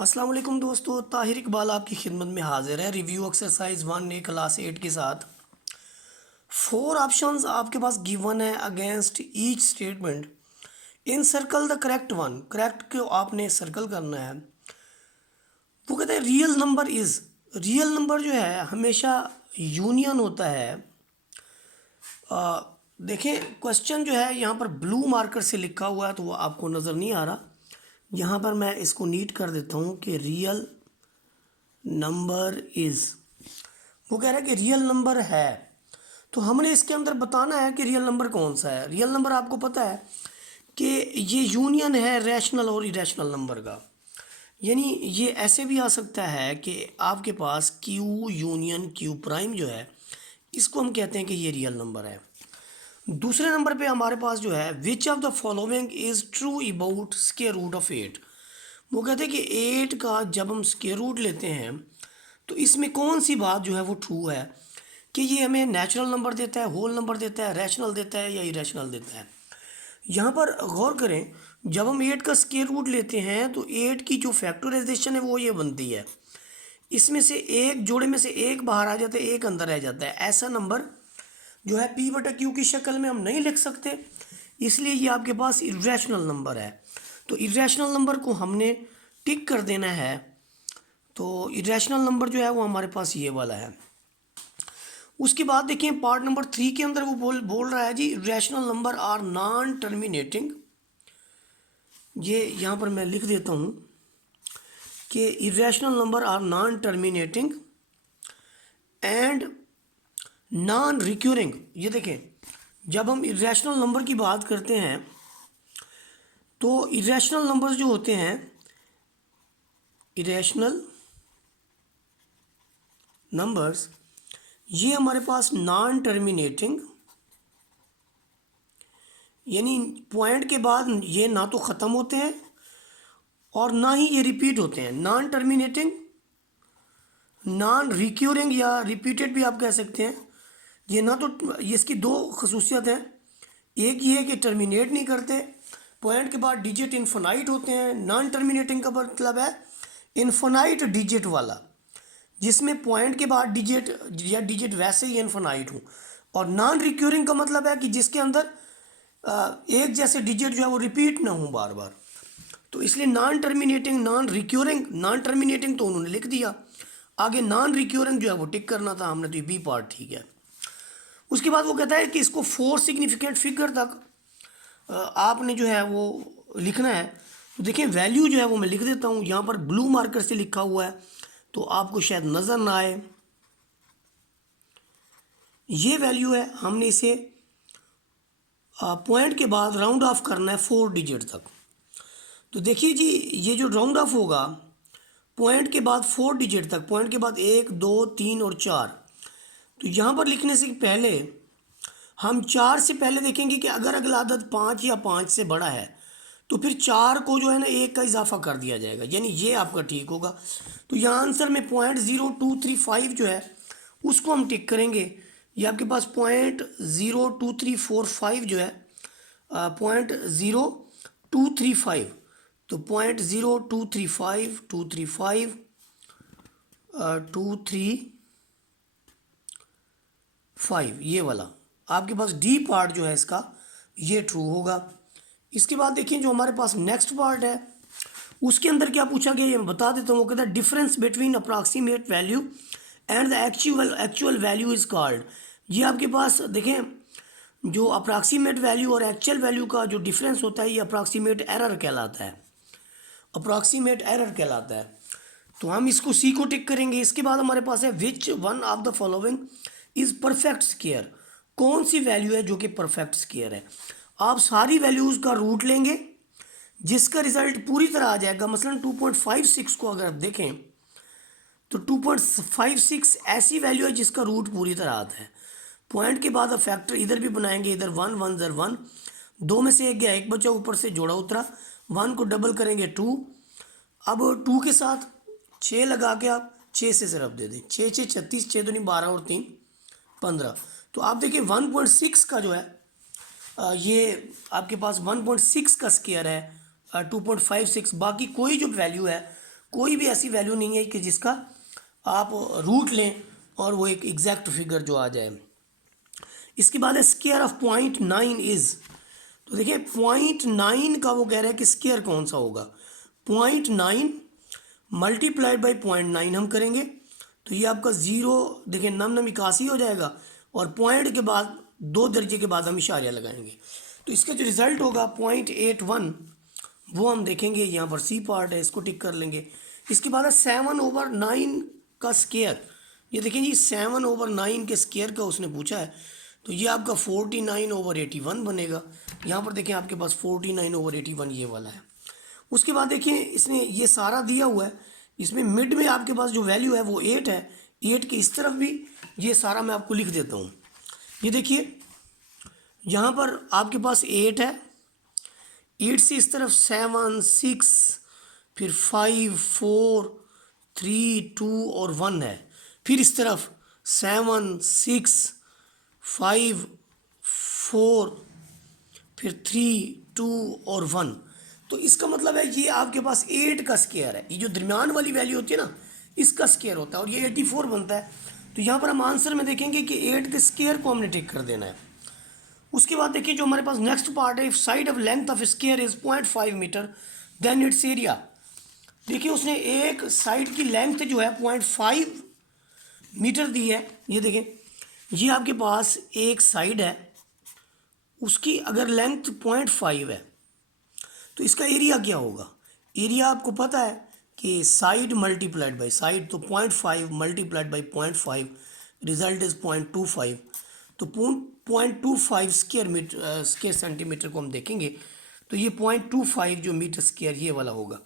अस्सलाम वालेकुम दोस्तों, ताहिर इकबाल आपकी खिदमत में हाजिर है रिव्यू एक्सरसाइज 1 ए क्लास 8 के साथ। 4 ऑप्शंस आपके पास गिवन है against each statement. In circle the correct one, correct को आपने सर्कल करना है। वो कहते हैं real number is, real number जो है हमेशा यूनियन होता है। देखें क्वेश्चन जो है यहाँ पर ब्लू मार्कर से लिखा हुआ है तो वो आपको नज़र नहीं आ रहा। यहाँ पर मैं इसको नीट कर देता हूँ कि रियल नंबर इज़, वो कह रहा है कि रियल नंबर है, तो हमने इसके अंदर बताना है कि रियल नंबर कौन सा है। रियल नंबर आपको पता है कि ये यूनियन है रैशनल और इरेशनल नंबर का। यानी ये ऐसे भी आ सकता है कि आपके पास क्यू यूनियन क्यू प्राइम जो है, इसको हम कहते हैं कि ये रियल नंबर है। दूसरे नंबर पे हमारे पास जो है which of the following is true about square root of 8। वो कहते हैं कि 8 का जब हम स्क्वायर रूट लेते हैं तो इसमें कौन सी बात जो है वो ट्रू है कि ये हमें नेचुरल नंबर देता है, होल नंबर देता है, रैशनल देता है या इरेशनल देता है। यहाँ पर गौर करें, जब हम 8 का स्क्वायर रूट लेते हैं तो 8 की जो फैक्टराइजेशन है वो ये बनती है, इसमें से एक जोड़े में से एक बाहर आ जाता है, एक अंदर रह जाता है। ऐसा नंबर जो है पी बटा क्यू की शक्ल में हम नहीं लिख सकते, इसलिए ये आपके पास इरेशनल नंबर है। तो इरेशनल नंबर को हमने टिक कर देना है। तो इरेशनल नंबर जो है वो हमारे पास ये वाला है। उसके बाद देखिए पार्ट नंबर 3 के अंदर वो बोल रहा है जी rational number are non terminating. ये यहाँ पर मैं लिख देता हूँ कि irrational number are non terminating and non recurring. ये देखें, जब हम इरेशनल नंबर की बात करते हैं तो इरेशनल नंबर्स जो होते हैं, इरेशनल नंबर्स ये हमारे पास नॉन टर्मिनेटिंग, यानी पॉइंट के बाद ये ना तो ख़त्म होते हैं और ना ही ये रिपीट होते हैं। नॉन टर्मिनेटिंग, नॉन रिक्यूरिंग या रिपीटेड भी आप कह सकते हैं। ये ना तो ये इसकी दो खसूसियत हैं, एक ये है कि टर्मिनेट नहीं करते, पॉइंट के बाद डिजिट इन्फिनाइट होते हैं। नॉन टर्मिनेटिंग का मतलब है इन्फिनाइट डिजिट वाला, जिसमें पॉइंट के बाद डिजिट या डिजिट वैसे ही इन्फिनाइट हो। और नॉन रिक्यूरिंग का मतलब है कि जिसके अंदर एक जैसे डिजिट जो है वो रिपीट ना हो बार बार। तो इसलिए non terminating, non recurring, non terminating तो उन्होंने लिख दिया, आगे नॉन रिक्यूरिंग जो है वो टिक करना था हमने, तो ये बी पार्ट ठीक है। उसके बाद वो कहता है कि इसको 4 सिग्निफिकेंट फिगर तक आपने जो है वो लिखना है। तो देखिए वैल्यू जो है वो मैं लिख देता हूँ, यहाँ पर ब्लू मार्कर से लिखा हुआ है तो आपको शायद नज़र ना आए। ये वैल्यू है, हमने इसे पॉइंट के बाद राउंड ऑफ करना है 4 डिजिट तक। तो देखिए जी, ये जो राउंड ऑफ होगा पॉइंट के बाद 4 डिजिट तक, पॉइंट के बाद 1 2 3 और 4, तो यहाँ पर लिखने से पहले हम 4 से पहले देखेंगे कि अगर अगला अदद 5 या 5 से बड़ा है तो फिर 4 को जो है ना 1 का इजाफा कर दिया जाएगा, यानी ये आपका ठीक होगा। तो यहाँ आंसर में 0.0235 जो है उसको हम टिक करेंगे। ये आपके पास 0.02345 जो है 0.0235, तो 0.0235 235 235 ये वाला आपके पास डी पार्ट जो है इसका ये ट्रू होगा। इसके बाद देखिए जो हमारे पास नेक्स्ट पार्ट है उसके अंदर क्या पूछा गया ये मैं बता देता हूँ। वो कहता है difference between approximate value and the actual value is called. ये आपके पास देखें, जो अप्रॉक्सीमेट वैल्यू और एक्चुअल वैल्यू का जो डिफरेंस होता है ये अप्रॉक्सीमेट एरर कहलाता है, अप्रॉक्सीमेट एरर कहलाता है। तो हम इसको सी को टिक करेंगे। इसके बाद हमारे पास है which one of the following is perfect square. कौन सी वैल्यू है जो कि परफेक्ट स्क्वायर है। आप सारी वैल्यूज़ का रूट लेंगे जिसका रिजल्ट पूरी तरह आ जाएगा। मसलन 2.56 को अगर आप देखें तो 2.56 ऐसी वैल्यू है जिसका रूट पूरी तरह आता है। पॉइंट के बाद आप फैक्टर इधर भी बनाएंगे, इधर 1 1 ज़र 1, 2 में से एक गया, एक बचा, ऊपर से जोड़ा उतरा, 1 को डबल करेंगे 2। अब 2 के साथ 6 लगा के आप 6 से ज़रब दे दें, 6 6 36, 6 दूनी 12 और 3 15। तो आप देखिए 1.6 का जो है ये आपके पास 1.6 का स्क्वायर है 2.56। बाकी कोई जो वैल्यू है कोई भी ऐसी वैल्यू नहीं है कि जिसका आप रूट लें और वो एक एग्जैक्ट फिगर जो आ जाए। इसके बाद है स्क्वायर ऑफ 0.9 इज, तो देखिए 0.9 का वो कह रहा है कि स्क्वायर कौन सा होगा। 0.9 मल्टीप्लाइड बाई 0.9 हम करेंगे तो ये आपका ज़ीरो, देखिए नम नम 81 हो जाएगा, और पॉइंट के बाद 2 दर्जे के बाद हम इशारिया लगाएंगे, तो इसका जो रिज़ल्ट होगा 0.81 वो हम देखेंगे। यहाँ पर सी पार्ट है, इसको टिक कर लेंगे। इसके बाद है 7/9 का स्क्वायर, ये देखिए जी 7/9 के स्क्वायर का उसने पूछा है, तो ये आपका 49/81 बनेगा। यहाँ पर देखें आपके पास 49/81 ये वाला है। उसके बाद देखिए इसने ये सारा दिया हुआ है, इसमें मिड में आपके पास जो वैल्यू है वो 8 है, 8 की इस तरफ भी ये सारा मैं आपको लिख देता हूँ। ये देखिए यहाँ पर आपके पास 8 है, 8 से इस तरफ 7 6 फिर 5 4 3 2 और 1 है, फिर इस तरफ 7 6 5 4 फिर 3 2 और 1। तो इसका मतलब है ये आपके पास 8 का स्क्वायर है, ये जो दरमियान वाली वैल्यू होती है ना इसका स्क्वायर होता है, और ये 84 बनता है। तो यहाँ पर हम आंसर में देखेंगे कि 8 के स्क्वायर को हमने टिक कर देना है। उसके बाद देखिए जो हमारे पास नेक्स्ट पार्ट है, if side of length of square is 0.5 meter then it's area. देखिए उसने एक साइड की लेंथ जो है 0.5 मीटर दी है। ये देखें ये आपके पास एक साइड है, उसकी अगर लेंथ 0.5 है तो इसका एरिया क्या होगा। एरिया आपको पता है कि साइड मल्टीप्लाइड बाई साइड, तो 0.5 मल्टीप्लाइड बाई 0.5 रिजल्ट इज 0.25। तो 0.25 स्क्वायर सेंटीमीटर को हम देखेंगे तो ये 0.25 जो मीटर स्क्वायर ये वाला होगा।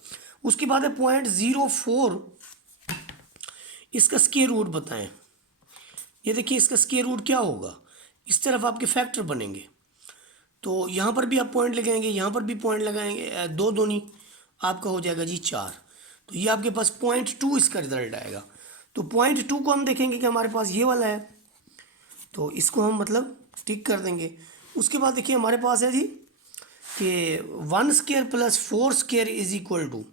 उसके बाद है 0.04, इसका स्क्वायर रूट बताएं। ये देखिए इसका स्क्वायर रूट क्या होगा, इस तरफ आपके फैक्टर बनेंगे, तो यहाँ पर भी आप पॉइंट लगाएंगे, यहाँ पर भी पॉइंट लगाएंगे, 2 दूनी आपका हो जाएगा जी 4। तो ये आपके पास 0.2 इसका रिजल्ट आएगा। तो 0.2 को हम देखेंगे कि हमारे पास ये वाला है, तो इसको हम मतलब टिक कर देंगे। उसके बाद देखिए हमारे पास है जी कि 1 square plus 4 square is equal to,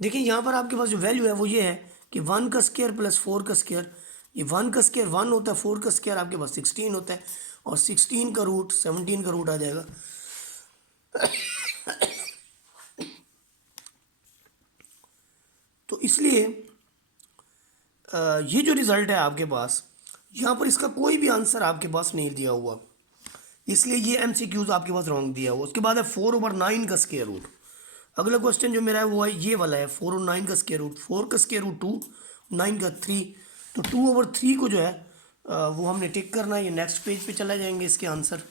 देखिए यहाँ पर आपके पास जो वैल्यू है वो ये है कि 1 का स्क्वायर प्लस 4 का स्क्वायर, ये 1 का स्क्वायर 1 होता है, 4 का स्क्वायर आपके पास 16 होता है, और 16 का रूट 17 का रूट आ जाएगा। तो इसलिए ये जो रिज़ल्ट है आपके पास, यहाँ पर इसका कोई भी आंसर आपके पास नहीं दिया हुआ, इसलिए ये MCQs आपके पास रॉन्ग दिया हुआ। उसके बाद है 4/9 का स्क्वायर रूट। अगला क्वेश्चन जो मेरा है वो है ये वाला है 4/9 का स्क्वायर रूट, 4 का स्क्वायर रूट 2, 9 का 3, तो 2/3 को जो है वो हमने टिक करना है। ये नेक्स्ट पेज पे चला जाएंगे इसके आंसर,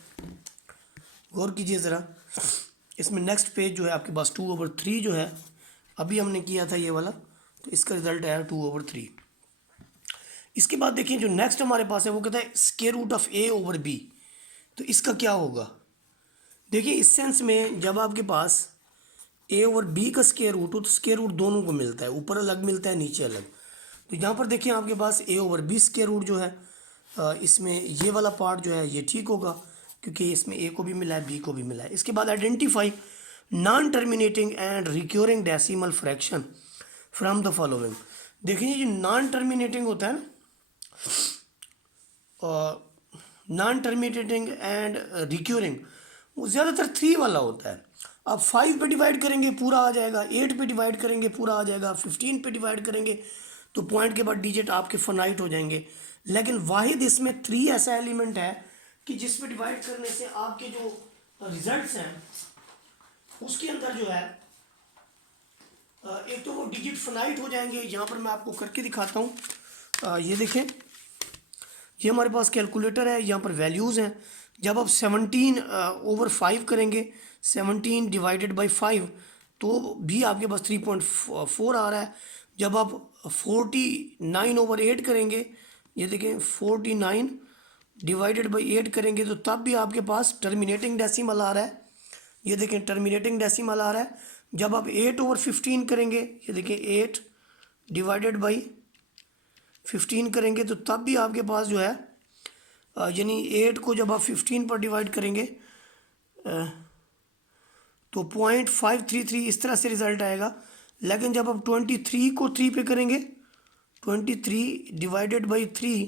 गौर कीजिए ज़रा। इसमें नेक्स्ट पेज जो है आपके पास 2/3 जो है अभी हमने किया था ये वाला, तो इसका रिजल्ट आया 2/3। इसके बाद देखिए जो नेक्स्ट हमारे पास है वो कहता है स्क्वायर रूट ऑफ A/B, तो इसका क्या होगा। देखिए इस सेंस में जब आपके पास A/B का स्क्वायर रूट हो तो स्क्वायर रूट दोनों को मिलता है, ऊपर अलग मिलता है नीचे अलग। तो यहाँ पर देखिए आपके पास A/B स्क्वायर रूट जो है इसमें ये वाला पार्ट जो है ये ठीक होगा, क्योंकि इसमें A को भी मिला है B को भी मिला है। इसके बाद identify non terminating and recurring decimal fraction from the following. देखिए जो नॉन टर्मिनेटिंग होता है ना, नॉन टर्मिनेटिंग एंड रिक्योरिंग, वो ज़्यादातर 3 वाला होता है। आप 5 पे डिवाइड करेंगे पूरा आ जाएगा, 8 पे डिवाइड करेंगे पूरा आ जाएगा, 15 पे डिवाइड करेंगे तो पॉइंट के बाद डिजिट आपके फनाइट हो जाएंगे। लेकिन वाहिद इसमें 3 ऐसा एलिमेंट है कि जिस पे डिवाइड करने से आपके जो रिजल्ट्स हैं उसके अंदर जो है एक तो वो डिजिट फनाइट हो जाएंगे। यहाँ पर मैं आपको करके दिखाता हूँ। ये देखें ये हमारे पास कैलकुलेटर है, यहाँ पर वैल्यूज़ हैं। जब आप 17/5 करेंगे, 17 डिवाइडेड बाई 5, तो भी आपके पास 3.4 आ रहा है। जब आप 49/8 करेंगे, ये देखें 49 डिवाइडेड बाई 8 करेंगे तो तब भी आपके पास टर्मिनेटिंग डेसिमल आ रहा है। ये देखें टर्मिनेटिंग डेसिमल आ रहा है। जब आप 8/15 करेंगे, ये देखें 8 डिवाइडेड बाई 15 करेंगे तो तब भी आपके पास जो है यानी 8 को जब आप 15 पर डिवाइड करेंगे तो 0.533 इस तरह से रिज़ल्ट आएगा। लेकिन जब आप 23 को 3 पे करेंगे, 23 डिवाइडेड बाई 3,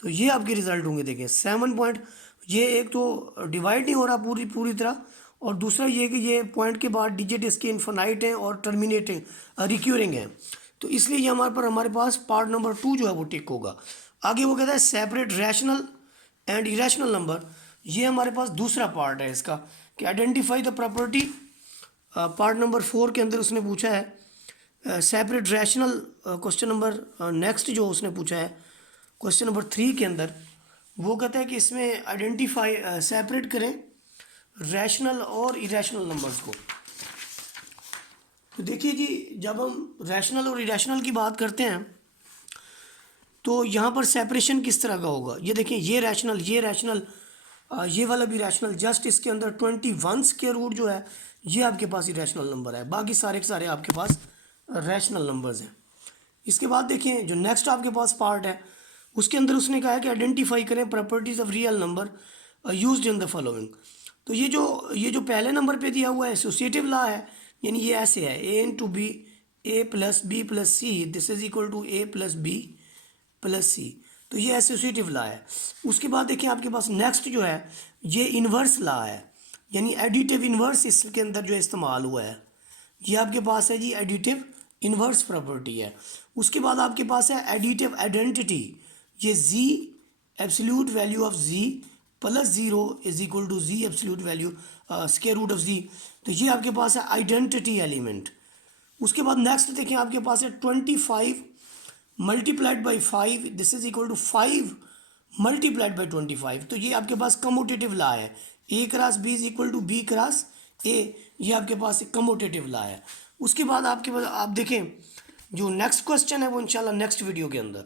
तो ये आपके रिजल्ट होंगे। देखिए 7 पॉइंट, ये एक तो डिवाइड नहीं हो रहा पूरी तरह, और दूसरा ये कि ये पॉइंट के बाद डिजिट इसके इन्फिनाइट हैं और टर्मिनेटिंग रिक्यूरिंग हैं, तो इसलिए ये हमारे पास पार्ट नंबर 2 जो है वो टिक होगा। आगे वो कहता है separate rational and irrational number, ये हमारे पास दूसरा पार्ट है इसका कि identify the property. Part number 4 के अंदर उसने पूछा है separate rational, question number next जो उसने पूछा है क्वेश्चन नंबर 3 के अंदर, वो कहता है कि इसमें आइडेंटिफाई सेपरेट करें रैशनल और इरेशनल नंबर्स को। तो देखिए जी, जब हम रैशनल और इरेशनल की बात करते हैं तो यहाँ पर सेपरेशन किस तरह का होगा। ये देखिए, ये रैशनल, ये वाला भी रैशनल, जस्ट इसके अंदर 21 स्क्वायर रूट जो है ये आपके पास इरेशनल नंबर है, बाकी सारे के सारे आपके पास रैशनल नंबर्स हैं। इसके बाद देखिए जो नेक्स्ट आपके पास पार्ट है उसके अंदर उसने कहा है कि आइडेंटिफाई करें properties of real number used in the following. तो ये जो पहले नंबर पे दिया हुआ है एसोसिएटिव लॉ है, यानी ये ऐसे है A into B, A plus B plus C, this is equal to A plus B plus C, तो ये एसोसिएटिव लॉ है। उसके बाद देखिए आपके पास नेक्स्ट जो है ये इन्वर्स लॉ है, यानी एडिटिव इन्वर्स इसके अंदर जो इस्तेमाल हुआ है, ये आपके पास है जी एडिटिव इन्वर्स प्रॉपर्टी है। उसके बाद आपके पास है एडिटिव आइडेंटिटी, ये z absolute value of z plus 0 is equal to z absolute value square root of z, तो ये आपके पास है आइडेंटिटी एलिमेंट। उसके बाद नेक्स्ट देखें आपके पास है 25 multiplied by 5, this is equal to 5 multiplied by 25, तो ये आपके पास कमोटेटिव लॉ है, a cross b is equal to b cross a, ये आपके पास एक कमोटेटिव लॉ है। उसके बाद आपके पास आप देखें जो नेक्स्ट क्वेश्चन है वो इंशाल्लाह नेक्स्ट वीडियो के अंदर